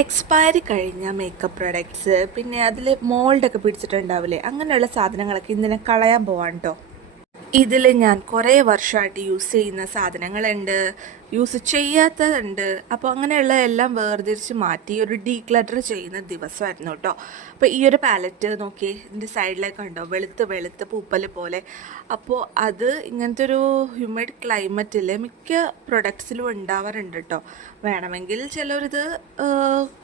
Expiry കഴിഞ്ഞ makeup products പിന്നെ അതിൽ മോൾഡൊക്കെ പിടിച്ചിട്ടുണ്ടാവില്ലേ, അങ്ങനെയുള്ള സാധനങ്ങളൊക്കെ ഇന്നിനെ കളയാൻ പോവാണ് കേട്ടോ. ഇതിൽ ഞാൻ കുറേ വർഷമായിട്ട് യൂസ് ചെയ്യുന്ന സാധനങ്ങളുണ്ട്, യൂസ് ചെയ്യാത്തതുണ്ട്. അപ്പോൾ അങ്ങനെയുള്ള എല്ലാം വേർതിരിച്ച് മാറ്റി ഒരു ഡീക്ലട്ടർ ചെയ്യുന്ന ദിവസമായിരുന്നു കേട്ടോ. അപ്പോൾ ഈ ഒരു പാലറ്റ് നോക്കി, ഇതിൻ്റെ സൈഡിലേക്ക് കണ്ടോ, വെളുത്ത് വെളുത്ത് പൂപ്പൽ പോലെ. അപ്പോൾ അത് ഇങ്ങനത്തെ ഒരു ഹ്യൂമിഡ് ക്ലൈമറ്റിൽ മിക്ക പ്രൊഡക്ട്സിലും ഉണ്ടാവാറുണ്ട് കേട്ടോ. വേണമെങ്കിൽ ചിലരിത്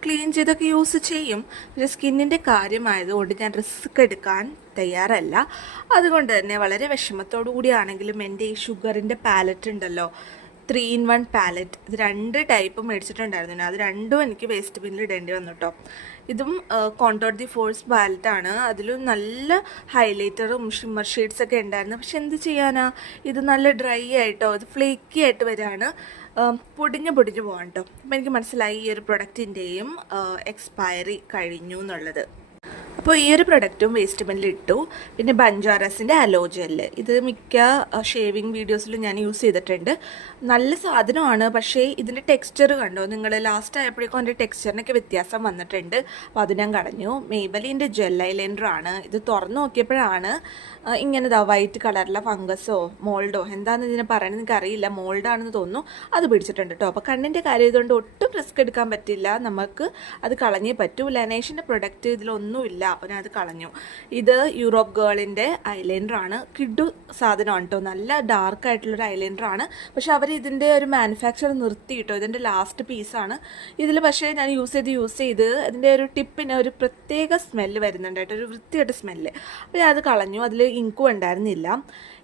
ക്ലീൻ ചെയ്തൊക്കെ യൂസ് ചെയ്യും. പക്ഷേ സ്കിന്നിൻ്റെ കാര്യമായതുകൊണ്ട് ഞാൻ റിസ്ക് എടുക്കാൻ തയ്യാറല്ല. അതുകൊണ്ട് തന്നെ വളരെ വിഷമത്തോടു കൂടിയാണെങ്കിലും എൻ്റെ ഈ ഷുഗറിൻ്റെ പാലറ്റ് ഉണ്ടല്ലോ, 3-in-1 പാലറ്റ്, ഇത് 2 ടൈപ്പ് മേടിച്ചിട്ടുണ്ടായിരുന്നു. അത് രണ്ടും എനിക്ക് വേസ്റ്റ് ബിന്നിൽ ഇടേണ്ടി വന്നു കേട്ടോ. ഇതും കോണ്ടോർ ദി ഫോഴ്സ് പാലറ്റാണ്. അതിലും നല്ല ഹൈലൈറ്ററും ഷിമ്മർ ഷെയ്ഡ്സൊക്കെ ഉണ്ടായിരുന്നു. പക്ഷെ എന്ത് ചെയ്യാനാ, ഇത് നല്ല ഡ്രൈ ആയിട്ടോ, ഇത് ഫ്ലേക്കി ആയിട്ട് വരികയാണ്, പൊടിഞ്ഞ് പോകാൻ കേട്ടോ. അപ്പം എനിക്ക് മനസ്സിലായി ഈ ഒരു പ്രൊഡക്റ്റിൻ്റെയും എക്സ്പയറി കഴിഞ്ഞു എന്നുള്ളത്. അപ്പോൾ ഈ ഒരു പ്രൊഡക്റ്റും വേസ്റ്റ് ബിന്നിൽ ഇട്ടു. പിന്നെ ബഞ്ചാറസിൻ്റെ അലോജെല്ല്, ഇത് മിക്ക ഷേവിങ് വീഡിയോസിലും ഞാൻ യൂസ് ചെയ്തിട്ടുണ്ട്. നല്ല സാധനമാണ്, പക്ഷേ ഇതിൻ്റെ ടെക്സ്ചർ കണ്ടോ നിങ്ങൾ, ലാസ്റ്റ് ആയപ്പോഴേക്കും അതിൻ്റെ ടെക്സ്ചറിനൊക്കെ വ്യത്യാസം വന്നിട്ടുണ്ട്. അപ്പോൾ അത് ഞാൻ കളഞ്ഞു. മെയ്ബലിൻ്റെ ജെൽ ഐലൈനറാണ്. ഇത് തുറന്നു നോക്കിയപ്പോഴാണ് ഇങ്ങനെ വൈറ്റ് കളറിലെ ഫംഗസോ മോൾഡോ എന്താണെന്ന് ഇതിനെ പറയണമെന്ന് എനിക്കറിയില്ല, മോൾഡാണെന്ന് തോന്നുന്നു, അത് പിടിച്ചിട്ടുണ്ട് കേട്ടോ. അപ്പോൾ കണ്ണിൻ്റെ കാര്യം ഇതുകൊണ്ട് ഒട്ടും റിസ്ക് എടുക്കാൻ പറ്റില്ല, നമുക്ക് അത് കളഞ്ഞേ പറ്റൂ. ലാനേഷിൻ്റെ പ്രൊഡക്റ്റ് ഇതിലൊന്നുമില്ല, അപ്പോൾ ഞാൻ അത് കളഞ്ഞു. ഇത് യൂറോപ്പ് ഗേളിൻ്റെ ഐലൈനറാണ്. കിഡു സാധനമാണ് കേട്ടോ, നല്ല ഡാർക്കായിട്ടുള്ളൊരു ഐലൈനറാണ്. പക്ഷേ അവർ ഇതിൻ്റെ ഒരു മാനുഫാക്ചർ നിർത്തി കേട്ടോ, ഇതിൻ്റെ ലാസ്റ്റ് പീസാണ് ഇതിൽ. പക്ഷേ ഞാൻ യൂസ് ചെയ്ത് അതിൻ്റെ ഒരു ടിപ്പിന് ഒരു പ്രത്യേക സ്മെല്ല് വരുന്നുണ്ട് കേട്ടോ, ഒരു വൃത്തിയായിട്ട് സ്മെല്ല്. അപ്പോൾ ഞാൻ അത് കളഞ്ഞു. അതിൽ ഇങ്കും ഉണ്ടായിരുന്നില്ല.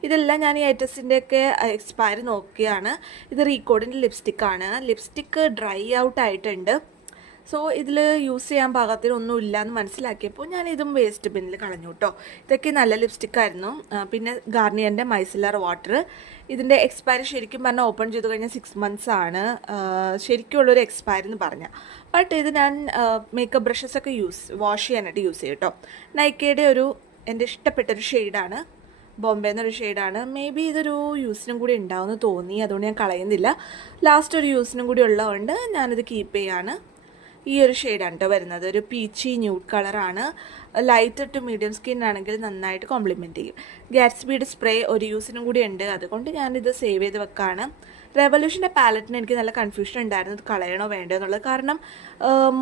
ഇതെല്ലാം ഞാൻ ഈ ഐറ്റംസിൻ്റെയൊക്കെ എക്സ്പയറി നോക്കിയാണ്. ഇത് റീകോഡിൻ്റെ ലിപ്സ്റ്റിക്കാണ്. ലിപ്സ്റ്റിക്ക് ഡ്രൈ ഔട്ട് ആയിട്ടുണ്ട്. സോ ഇതിൽ യൂസ് ചെയ്യാൻ പാകത്തിനൊന്നും ഇല്ല എന്ന് മനസ്സിലാക്കിയപ്പോൾ ഞാൻ ഇതും വേസ്റ്റ് ബിന്നിൽ കളഞ്ഞു കേട്ടോ. ഇതൊക്കെ നല്ല ലിപ്സ്റ്റിക്കായിരുന്നു. പിന്നെ ഗാർണിയറിൻ്റെ മൈസിലർ വാട്ടർ, ഇതിൻ്റെ എക്സ്പയറി ശരിക്കും പറഞ്ഞാൽ ഓപ്പൺ ചെയ്ത് കഴിഞ്ഞാൽ 6 months ആണ് ശരിക്കുള്ളൊരു എക്സ്പയറി എന്ന് പറഞ്ഞാൽ. ബട്ട് ഇത് ഞാൻ മേക്കപ്പ് ബ്രഷസൊക്കെ വാഷ് ചെയ്യാനായിട്ട് യൂസ് ചെയ്യും കേട്ടോ. നൈക്കയുടെ ഒരു എൻ്റെ ഇഷ്ടപ്പെട്ടൊരു ഷെയ്ഡാണ്, ബോംബെ എന്നൊരു ഷെയ്ഡാണ്. മേ ബി ഇതൊരു യൂസിനും കൂടി ഉണ്ടാവുമെന്ന് തോന്നി, അതുകൊണ്ട് ഞാൻ കളയുന്നില്ല. ലാസ്റ്റ് ഒരു യൂസിനും കൂടി ഉള്ളതുകൊണ്ട് ഞാനിത് കീപ്പ് ചെയ്യാണ്. ഈ ഒരു ഷെയ്ഡാണ് കേട്ടോ വരുന്നത്, ഒരു പീച്ചി ന്യൂഡ് കളറാണ്. ലൈറ്റ് ടു മീഡിയം സ്കിൻ ആണെങ്കിൽ നന്നായിട്ട് കോംപ്ലിമെൻറ്റ് ചെയ്യും. ഗാറ്റ്സ്ബിയുടെ സ്പ്രേ ഒരു യൂസിനും കൂടി ഉണ്ട്, അതുകൊണ്ട് ഞാനിത് സേവ് ചെയ്ത് വെക്കാണ്. റെവല്യൂഷൻ്റെ പാലറ്റിന് എനിക്ക് നല്ല കൺഫ്യൂഷൻ ഉണ്ടായിരുന്നു, ഇത് കളയണോ വേണ്ടോ എന്നുള്ളത്. കാരണം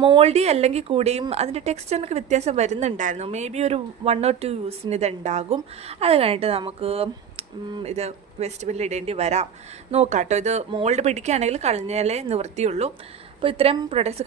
മോൾഡി അല്ലെങ്കിൽ കൂടിയും അതിൻ്റെ ടെക്സ്ചറിനൊക്കെ വ്യത്യാസം വരുന്നുണ്ടായിരുന്നു. മേ ബി ഒരു 1 or 2 യൂസിന് ഇതുണ്ടാകും. അത് കഴിഞ്ഞിട്ട് നമുക്ക് ഇത് വേസ്റ്റ് ബിന്നിൽ ഇടേണ്ടി വരാം. നോക്കാം കേട്ടോ, ഇത് മോൾഡ് പിടിക്കുകയാണെങ്കിൽ കളഞ്ഞാലേ നിവൃത്തിയുള്ളൂ. അപ്പോൾ ഇത്രയും പ്രൊഡക്ട്സ്